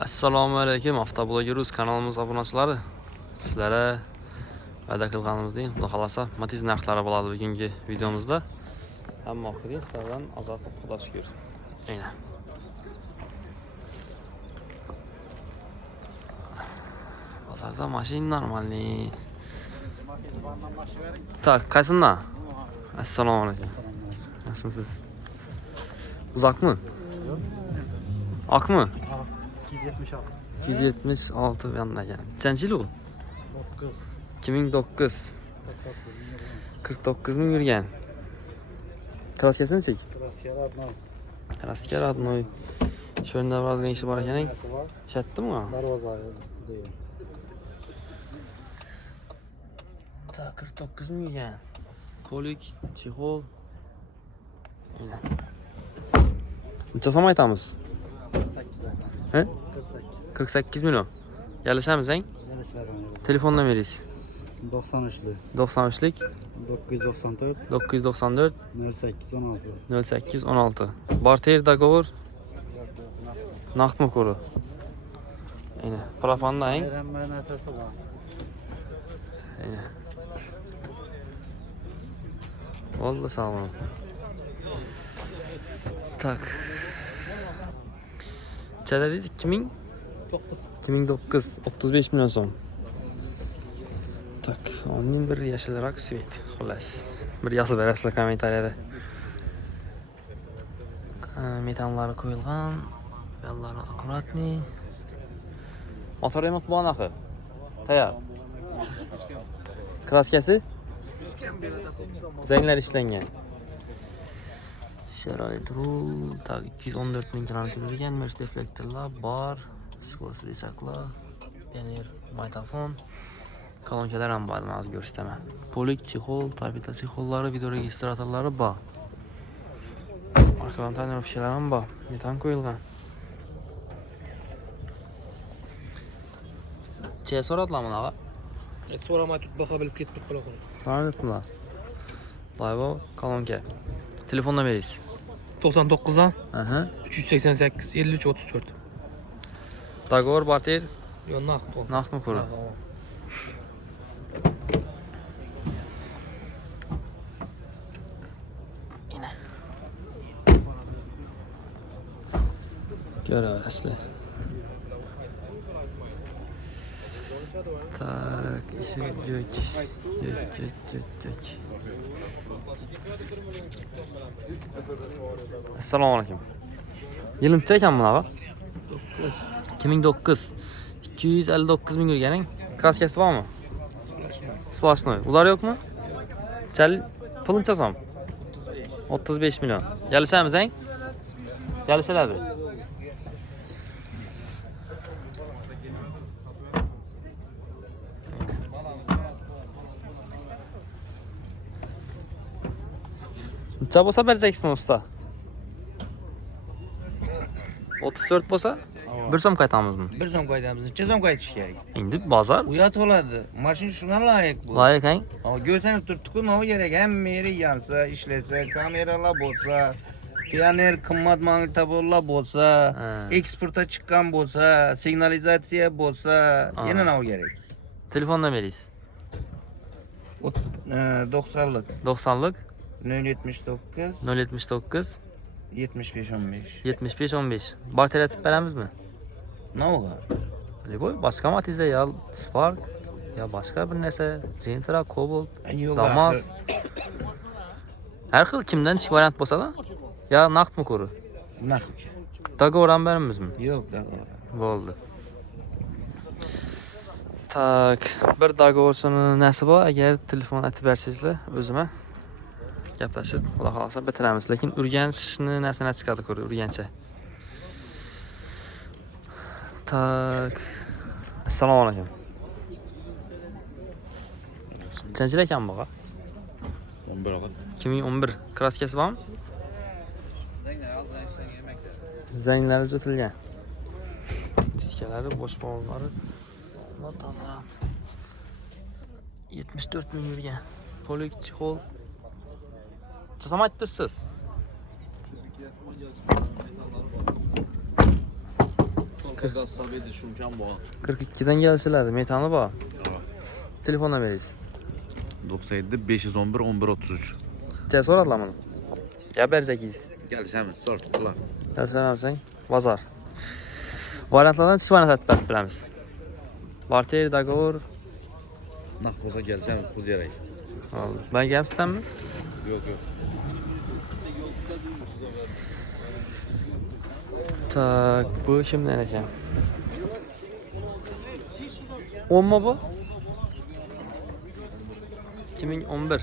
Assalomu alaykum, Avtoblogeruz kanalimiz obunachilari. Sizlarga va'da qilganimizdek, xudo xolasa Matiz narxlari bo'ladi bugungi videomizda. Hamma oxirgi sizlardan azotib xudo shukr. Aynan. Bozorda mashina normalniy. Tak, qaysindan? Assalomu alaykum. Nasılsınız? Uzakmı? Akmı? 276. 276 yanına gel. Kaçıncı yıl bu? 9. 2009. 49 ming yurgan. Klaskasini çek. Klasker adnoy. Şöyle birazdan işi var ekan. Shatdi mi? Darvoza deydi. Ta 49 ming yurgan. Polik, chexol. Aynen. Necha so'm aytamiz? 48. He? 48. 48 milyon. Gelişemiz en? Telefon numarası? 93'lü. 93'lik 994 994 0816. 0816. Barter dogovor. Naqd mı koru? Aynen. Propanda en? Öğrenmenin esası var. Aynen. Oldu sağ olun. Tak. Çadadiz 2000? 2009 35 milyon so'm. Tak, onun bir yaşlırak svet. Xullas. Bir yazı berasizlar kommentariyada. Metanlari qo'yilgan. Bellari akkuratniy. Motor remont bu anaqa. Tayyor. Kraskasi? Zanglar ishlangan. Sharoit rul, tak 214 ming kilometr yurgan, Mercedes reflektorlar bor, skosli chaqlar, pioner magnitofon, kolonkalar ham bor, hozir ko'rsataman. Polik chexol, torpeda chexollari, video registratorlari bor. Arka konteyner fişalar ham bor, metan qo'yilgan. Che so'radlar bunaqa? So'ramay tut baqa bilib ketdik qolaqol. Tanıtmılar. Layvo kolonka. Telefonla veririz. 99'dan Aha. 388 53 34. Dogovor barter. Yo naqd o. Naqd mı koru? Yine. Görüyorlar. Tak, işi gök. Gök. Assalomu alaykum. Yılın ekan bunaqa? 2009. 259 ming yurganing. Kraskasi bormi? Splashnoy. Ular yo'qmi? Chal puluncha so'm. 35 milyon. Gelişemiz en? Gelişeladi. Necha bo'lsa berjaksizmi usta? 34 bo'lsa 1 so'm qaytamizmi? 1 so'm qaytamiz. Necha so'm qaytish kerak? Endi bozor Uyat bo'ladi. Mashina shunga loyiq bu. loyiq eng. Ama göğsene turtku ne gerek? Hem yeri yansa, işlese, kameralar bolsa, pioner kımmat magnitofonlar bolsa, eksporta çıkan bolsa, signalizatsiya bolsa, yine ne gerek? Telefonla veririz. 90'lık 90'lık 079 079 75 15. 75 15. Barter etip veremiz mi? Ne oldu? Liboy başka Matiz'e ya Spark ya başka bir neyse Gentra, Cobalt, Yok, Damas. Her xil kimden çık variant bolsa da ya naqd mı koru? Naqd. Dogovoran berimiz mi? Yok da. Bo'ldi. Tak, bir dogovorsini nasi bor, agar telefon aytib bersangizlar o'zimga gaplashib, xudo xolasa bitiramiz. Lekin Urganchni nasini chiqadi ko'r, Urgancha. Tak. Assalomu alaykum. Qancha ekan bu? 11 og'it. 2011 kraskasi bormi? Zanglari o'tilgan. Diskalari, bosh bog'lari. Tamam. 74 ming yurgan. Polik chexol. Chizam aytdirsiz. Alfa gaz sabit düşünken bu. 42'den gelselerdi. Metanı bak. Telefona veririz. 97 511 11 33. Cesur adlamını. Ya berzekiyiz. Gelişemiz sor tutula. Gəlsən sen bazar. Variantlardan istifadə etmək bilamiz. Barter, Dagor. Naq olsa gelişemiz bu yerək. Ben gəlmişəm mi? Yok yok. Tak, bu şimdi nereye? 10 mu bu? 2011.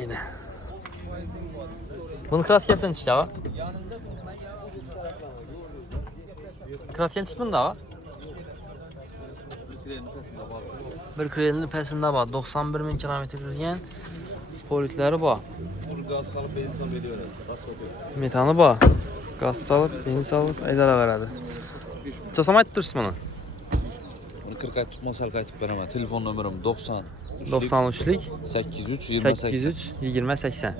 Yine. Bunu kras gelsen işte ha. Kras gelsin bunu da var. Bir krelinin pesinde var. 91.000 kilometre yürüyen polikleri var. Gaz salıp benzin veriyor. Bas okuyor. Metanı var. Gaz salıp, beni salıp, edara veradi. Çasama ettirsin bunu. Bunu 40 ay tutmaz halka aytıp veremem. Telefon numaram 90 93'lük 83 20 80. 83 20 80.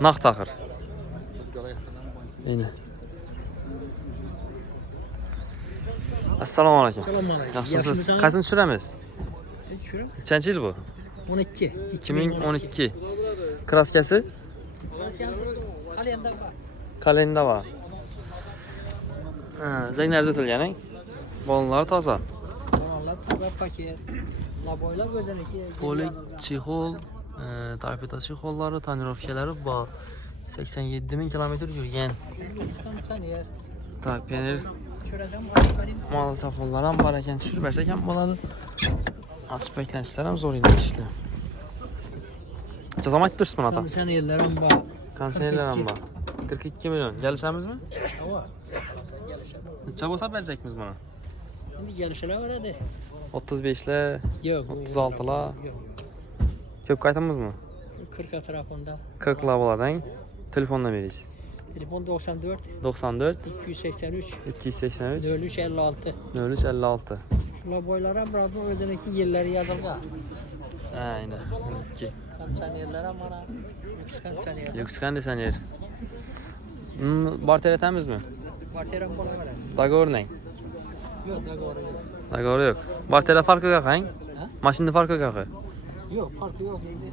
Nağ taxır. Eyni. Assalamu alaikum. Salam aleyküm. Yaxşısınız? Kaçıncı süremiz? Düşürüm. Neçənci il bu? 12. 2012. Kraskası Kalender var. kalenda var. Zənglərdə ötülgənin. Balonları taza. Onlar tabi paket. Laboyla gözüneki. Polik, çixol, tarpeta çixolları, tonirovkaları var. 87.000 kilometr yürüyen. Sen yer. Tak, penir, Çöreceğim. Açıklayayım. malı tafolları var ekan düşür versəkən boladı. Açıb beklənçilərəm zor idi işlə. Cazamat dursun buna da. Sen yerlerim var. Konserlərəm var. 42 milyon. Gəlişəmizmi? Hava. Sen gelişe. Neçə olsa verəcəkmiz buna? Şimdi gelişeler var hadi. 35'lə, Yok. 36'la. Yok. Köp qaytımız mı? 40 etrafında. 40'la boladan telefonla veririz. Telefon 94 94 283 283 43 56. 03 56. Şuna boylara bıraktım özündeki yerleri yazıldı. Aynen. 2. Hem sen yerlere bana. Hem sen yerlere. Yükskan desen yer. Barter etemiz mi? Barteram bola var. Dagor ne? Yok da doğru yok. Dagor yok. Barter'e farkı yok ha? Maşında farkı yok. Yok farkı yok şimdi.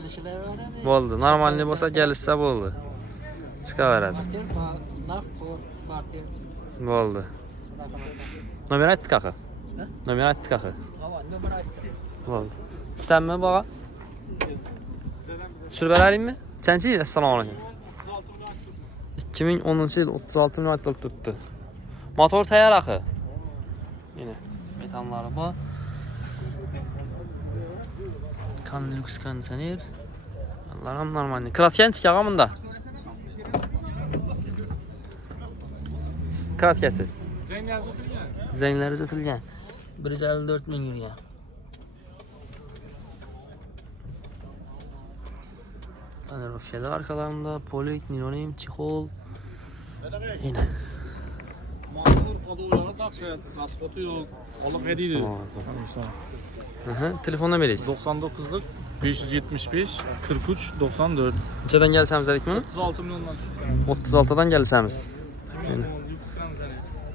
Gelişler var hadi. Oldu. Normalde olsa gelirse oldu. Çıka veradi. Barter var. Barter. Oldu. Nomer ettik axı. Nomer ettik axı. Hava numara açtı. Oldu. İstənmə bağa. Sürbəli alayım mı? Çənçi il? Assalamu alaikum. 2010-cu il 36 min aytlıq tutdu. Motor təyər axı. Yine metanları bu. Lüks kondisioner. Allah'ım normalde. Krasken çıkıyor bunda. Kraskesi. Zeynləri ötülgən. 154 min yürüyen. Tonirovkalar arkalarında polik, ninonim, çixol. Yine. Pasportu yok. Oğlum hediydi. Telefonla veririz. 99'luk 575 43 94. Neçədən gəlsəmiz dedik bunu? 36 milyondan. 36'dan gəlsəmiz.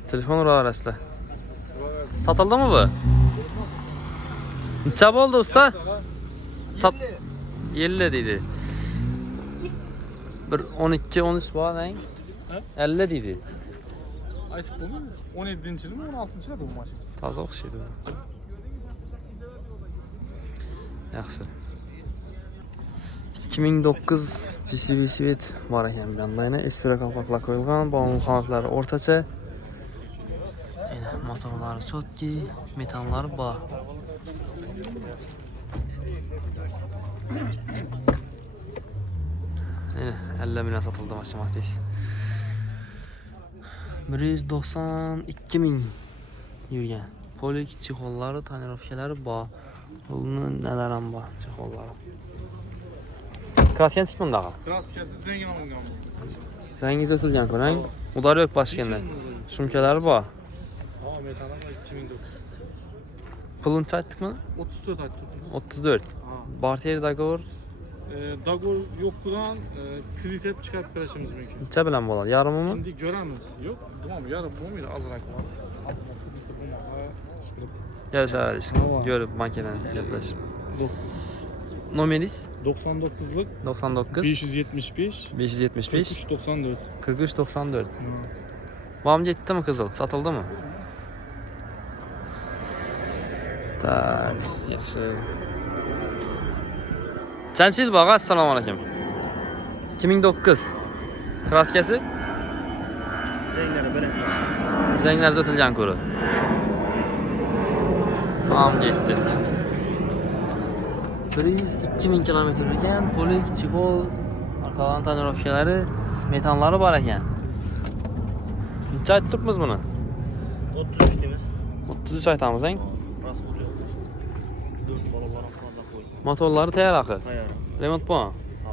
Telefon ora arasında. Satıldı mı bu? Neçə oldu usta? Sat 50 dedi. Bir 12 13 var lan. 50 dedi. Aytıp bu mu? 17. yıl mı 16. yıl bu maç? Taze oxşaydı bu. Yaxşı. 2009 GCV Svet var ekan bu yanda. Espira qalpaqlar qoyulgan, balon qanatları ortaça. Yine motorları çotki, metanları bor. Yine 50 milyon satıldı maşinatıyız. 192 min yürüyen. Polik çixolları, tonirovkaları bor. Bunun nələrim bor çixolları. Krasken çıkmın dağı. Kraskası zengin alıngan bu. Zəngiz ötülgən konan. Udarı yok başkende. Sumkaları bor. Aa metana da 2009. Pulun çatdık mı? 34 aytıp. 34. Ha. Barter Dagor Dagor yo'qdan kredit hep chiqarib berishimiz mumkin. Necha bilan bo'ladi? Yarmimi? Endi ko'ramiz. Yo'q, tamam, yarım bo'lmaydi, azroq bor. Yarışarız. Görüp makineni gaplashib. Nomeringiz? 99'lık 99 575 575 4394. 4394. Vam yetti mi kızıl? Satıldı mı? Tak, yaxshi. Qancha yil bag'a? Assalomu alaykum. 2009. Kraskasi? Zanglar o'tilgan ko'ri. Vam yetti. 102.000 kilometr yurgan, polik, chexol, arkalan tonirovkalari, metanlari bor ekan. Necha aytib turibmiz buni? 33 deymiz. 33 aytamiz, eng. Rasxoli. 4 bolalarım toza qo'y. Motorlari tayyoraqi. Tayyor. Remont bo'lgan. Ha.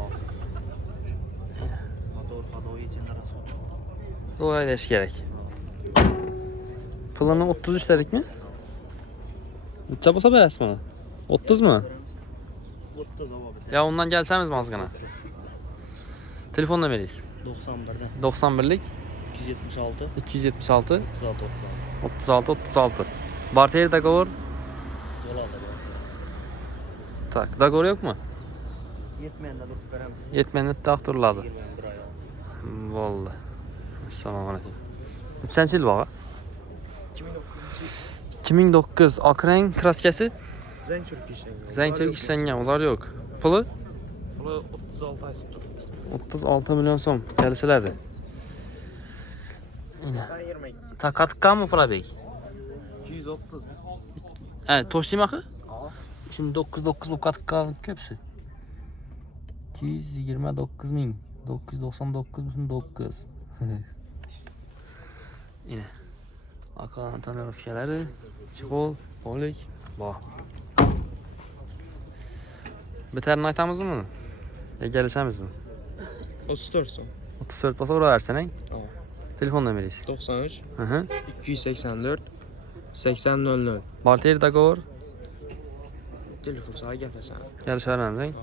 Motor hadoyi ichida rasxoli. To'g'ri aytish kerak. Pulini 33 dedikmi? Necha bo'lsa berasiz buni? 30 mi? 30 javob et. Ya ondan gelsemiz mazgına. Telefon numeringiz? 91'den 91'lik 276 276 36 36 36. Barter dogovor. Yol aldı bu. Tak, dogovor yok mu? Yetmeyende durup veremiz. Yetmeni taktırladı. 21 ay oldu. Vallahi. Assalomu alaykum. Nechanchi yil bog'a? 2009 Akrang kraskasi. Zengçürk işe. Zangchilik ishlangan, ular yo'q. Puli? Pulu 36 ay tutturmuş. 36 milyon so'm kelishiladi. Yine. 22. Taqatqqanmi Fulabek? 230. Ha, to'shlimakı? Şimdi 99 bu katkı hepsi. 229.000 999.9 Yine akalan tonirovkalari, chexol, polik bor. Biterini aytamizmi buni? Egalashamizmi? 34 son. 34 bo'lsa uraversin, eng. Tamam. Telefon nomeringiz? 93 Hı. 284 80 00. Barter dogovor. Telefon sana gaplashsan. Kelishaveramiz, eng.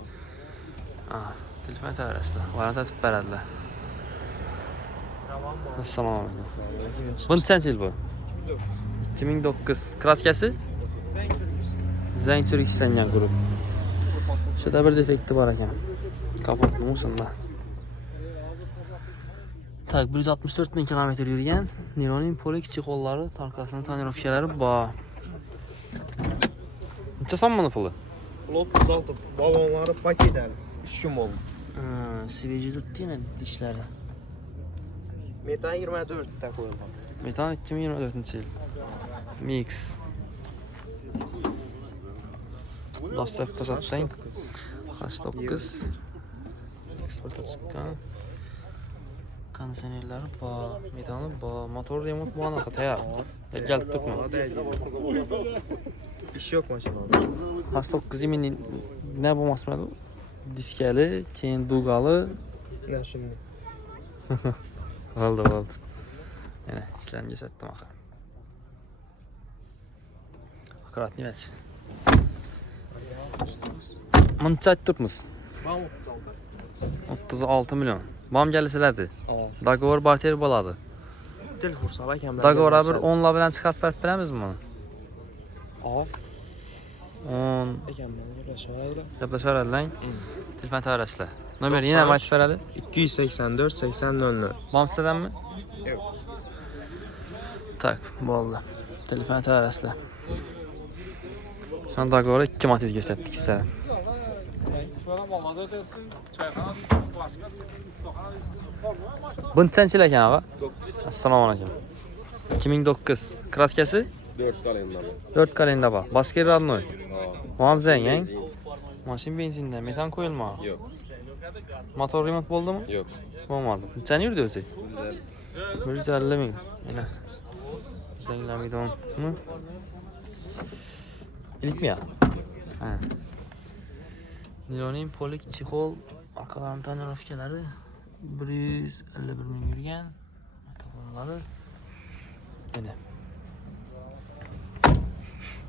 Telefon tavrasida. Varant atib beradilar. Assalomu alaykum. Bu nechanchi yil bu? 2009. Kraskasi? Zangchilik ishlangan guruh. Shunda bir defekti bor ekan. Kapot musunda. Tak, 164.000 kilometr yurgan. Nironing polik chexollari, tarkasini tonirovkalari bor. Necha so'm buni puli? Lot 36 balonları paket el. 3 gün oldu. Sveci tuttu yine dişleri. Metan 24 de koyuldu. Metan 2024 yıl. Mix. Dastak taşattayım. Kaç 9. Eksporta çıkan. Kondisionerleri ba, metanı ba, motor remont bu ana tayyor. Gel tutma. İş yok maşallah. Kaç 9 yemin ne bu masmada? Diskeli, keyin dugalı. Ya şimdi. Oldu. Yine işlerini geçettim axı. Akkurat nimet. Bunu çayt tutmuz. Bam 36 milyon. Bam gəlisilədi. Aa. Dogovor barter boladı. Telefon sana kemer. Dogovora bir 10'la bilen çıxarıb bərib biləmizmi bunu? Aa. 10. Ekemden yaşayla. Yaplaşar lan. Telefon tavrasla. Nomer yine aytib beradi. 284 80 00. Bam sizədanmi? Yok. Tak, bo'ldi. Telefon tavrasla. Son dogovora 2 matiz göstərdik sizə. Bana balada dersin, çayxana başka bir Bu nechanchi yil ekan ağa? Assalomu alaykum. 2009. Kraskasi? 4 kalender. 4 kalenda bor. Başqa radnoy. Mam zeng, eng. Mashin benzinda, metan qo'yilma. Yok. Motor remont bo'ldimi? Yok. Bo'lmadi. Nechani yurdi o'zi? Güzel. 150 ming. Mana. Zanglamidon. İlkmi ya? Ha. Niloning polik chexol, arqalarini tonirovkalari 151 ming yurgan. Matofonlari. Mana.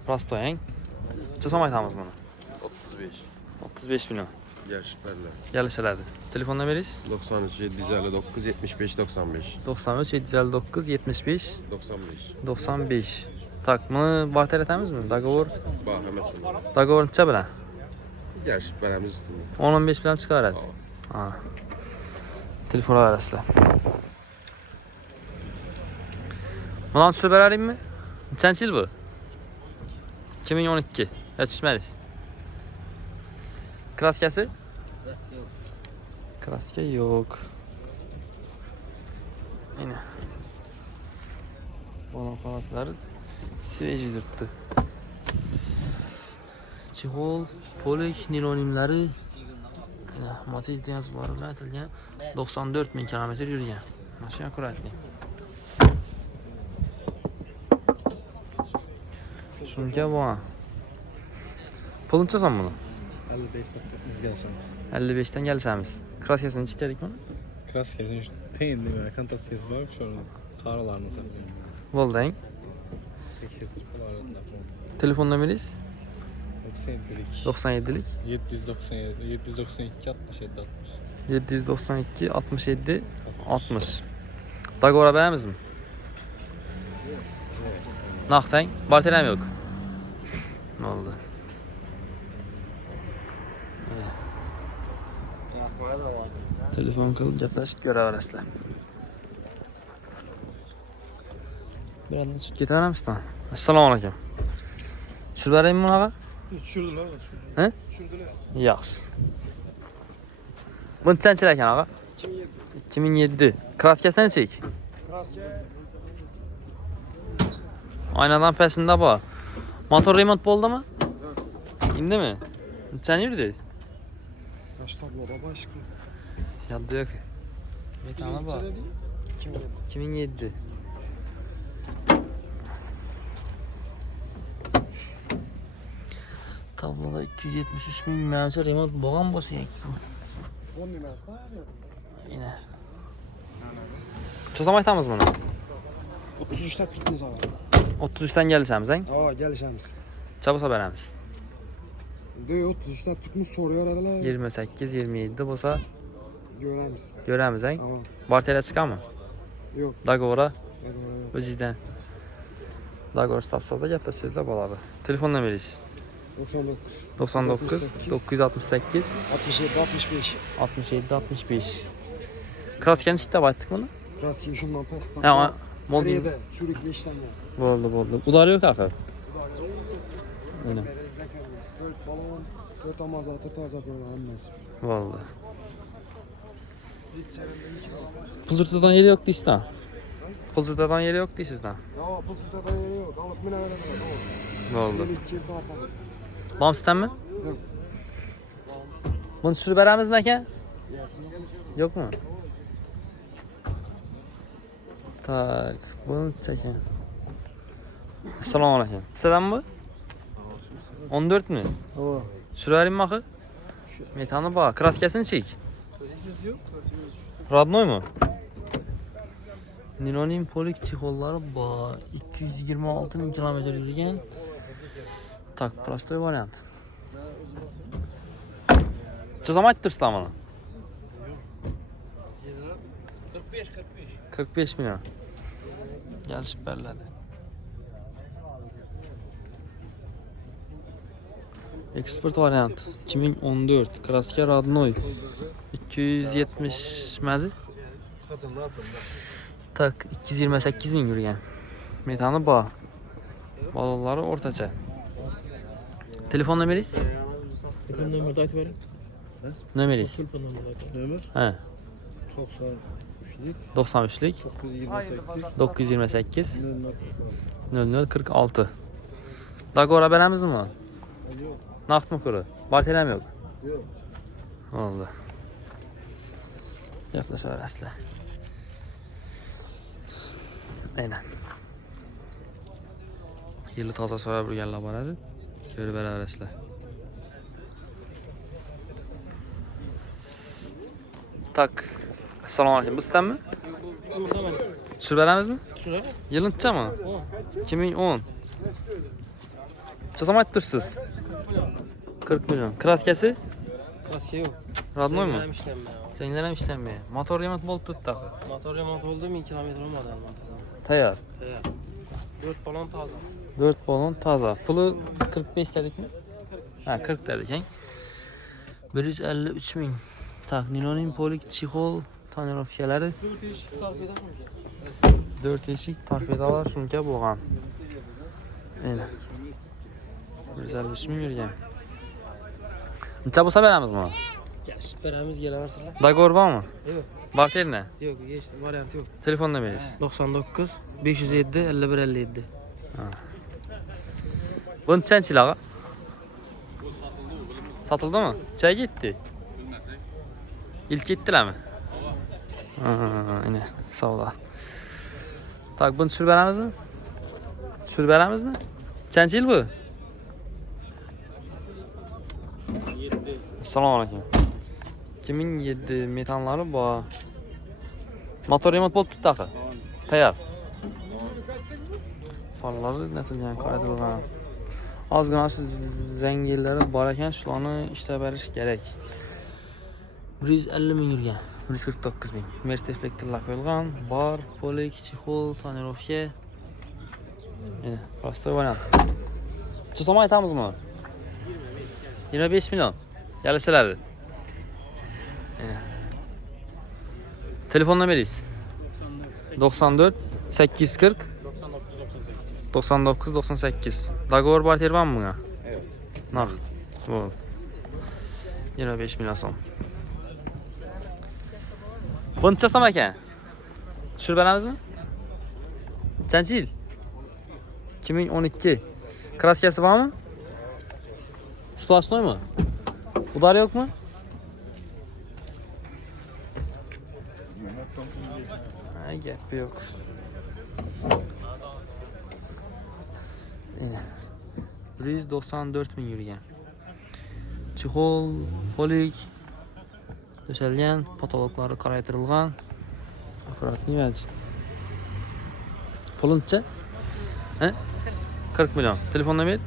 Prosto, eng. Necha so'm aytamiz buni? 35. 35 milyon. Gerçeklerle. Gəlişələrdir. Telefon nömrəniz? 93 759 75 95 93 759 75 95. 95. Tak, bunu var elətəmizmi? Dogovor. Bak hemen sana. Dogovor neçə bilən? Gerçeklerimiz üstünde. 10-15 bilən çıxar həd. Ha. Telefona verəslə. Bundan düşür verərəm mi? Neçənci il bu? 2012. Yetişməliyiz. Kraskası? Biraz yok. Kraska yok. Yine. Onun kanatları sveci dürttü. Çihol, polik, nilonimleri Matiz yazıları üretilgen 94.000 kilometre yürüyen. Maşın kuratli. Şunca bu an. Pulun çıksan bunu? 55 dakika biz gelseniz. 55'ten gelsemiz. Kraskasını hiç dedik mi? Kras gezin işte. Teyin değil mi? Kantas gezi var. Şöyle sarılarını saklayın. Voldayın. Tekşirtir falan aradılar. Telefon numarası 97'lik. 97'lik 797, 792, 67, 60. 792 67 60. Dagora beğenmez mi? Nakten. Bartelem yok. Ne oldu? Telefon kılıp yaklaşık görev arasında. Bir anda çık gider misin? Assalamu alaikum. Şuradayım mı ağa? Düşürdüler. He? Düşürdüler. Yaxşı. Bunu sen çelerken ağa? 2007. 2007. Kraskasını çek. Kraske. Aynadan pəsində bax. Motor remont oldu mu? İndi mi? Sen yürüdü. Kaç tabloda başka? Yadda yok. Metana bak. 2007. Tabloda 273 bin mənimsə remont boğan bosu yək. 10 numarası da Yine. Çozamaytamız bunu. 33'te tuttunuz abi. 33'ten gəlsəmizən. Aa geleceğimiz. Çabusa verəmiz. De 33'te tutmuş soruyor aralar. 28, 27 bolsa Göremiz. görəmizən. Tamam. Bartelə çıxar mı? Yok. Dagora Ben oraya yok. özüzdən. Dagora tapsa da gəpdə sizlə baladır. Telefon nömrəniz 99. 99 968 67 65. 67 65. Kraskəni içdə baytdıq bunu? Kraske şundan pastan. Hə, oldu. Nerede? Çürükle işten gel. Oldu. Udarı yok axı. Aynen. Zekanlı. 4 balon. 4 amazatır taze böyle emmez. Vallahi. Hiç yerinde hiç yok. Pulzurtadan yeri yok deyirsən. Pulzurtadan yeri yok deyirsən. Ya bu suda da yeri yok. Alıp mine veremez. Vallahi. Delik kirdi artadı. Lam sistem mi? Yok. Bunu sürüb verəmiz məkən? Yok mu? Tak, bunu çəkin. Assalamu alaikum. Sizdən mi bu? 14 mü? O. Sürərim mi axı? Metanı bax, kraskasını çək. Radnoy mu? Ninonim polik çixolları bax, 226 bin kilometr yürüyən. Tak, prostoy variant. Çözəmək dırsın bunu? 45 milyon. Gəlişib bərlədi. Eksport variant 2014 Krasker Radnoy 270 mədir? Tak 228 bin yürüyen. Metanı bağ. Balonları ortaca. Telefon nömrəniz? Telefon numarada ait verin. Nömrəniz? Telefon numarada. Hə. 93'lük. 93'lük 928. 928 0046. Dagora beləmiz mi? Yok. Nakt mı kuru? Bartelem yok. Yok. Oldu. Yaklaşa ver asla. Aynen. Yılı taza sonra bir gel laboratuvar. Şöyle beraber asla. Tak. Assalamu alaikum. Bu sistem mi? Sürbelerimiz mi? Şuraya bak. Yılın çağ mı? 2010. Çazamayt dırsız. 40 milyon. Kraskesi? Kraska yok. Radnoy mu? Zenglerim işlenmiyor. Zengler hem işlenmiyor. Motor remont bo'lib turibdi axir. Motor remont oldu 1000 kilometre olmadı motor. Tayyor. Evet. 4 balon taze. 4 balon toza. Puli 45 dedikmi? Ha, 40 dedik, hein? 153 ming. Tak, nilonin polik chexol tonirovkalari 4 eshik torpedalar shuncha bo'lgan. Endi 153 ming yurgan. Necha bo'lsa beramizmi? Gelişip beremiz geleversiniz. Dogovor bormi? Yok. Barterni. Yok, hiç variant yok. Telefondan berasiz. 99 507 51 57. Buni nechanchil og'a? Sotildimi? Nechaga ketdi? İlk ketdilarmi? Yine savdo. Tak, buni tushirib beramizmi? Tushirib beramizmi? Nechanchi yil bu? 7. Assalomu alaykum. 2007 metanlari bor. Motor remont bo'lib turibdi axir. Tayyor. Farlari netilgan, qaytarilgan. Ozgina shu zangillari bor ekan, shularni ishlab berish kerak. 150 ming yurgan. 149 ming. Mercedes reflektorlar qo'yilgan, bar, polik, chexol, tonirovka. Mana, prostoy variant. Chiqsam aytamizmi? 25 million. Yalashiladi. Mana. Telefondan berasiz. 94 840 99 98. Dogovor barter bormi bunga? Evet. Naqd. Bo'ldi. 25 million so'm. Buni chasam ekan. Tushirib beramizmi? Nechanchi yil? 2012. Kraskasi bormi? Splashnoymi? Udar yo'qmi? Ay, gap yo'q. Yine 194 ming yurgan. Chexol, polik döşəlgan, patoloqlari qaraytirilgan. Akkuratniy vəc. Pulun necha? He? 40 milyon. Telefonla ver.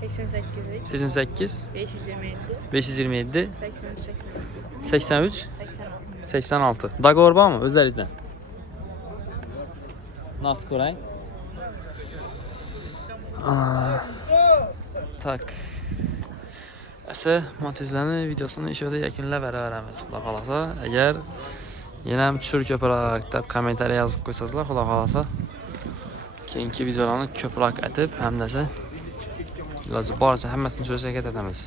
88 88 527 527 83 83 86 86. Dogovor bormi o'zlaringizdan? Naqd ko'rang. Tak. Asa montezlarni videosini ishida yakunlab beraveramiz. Xudo xolasa, agar yana ham tushir ko'proq deb kommentariy yozib qo'ysangizlar, xudo xolasa keyingi videolarni ko'proq aytib, hamdasa iloji boricha hammasini tushirishga ketamiz.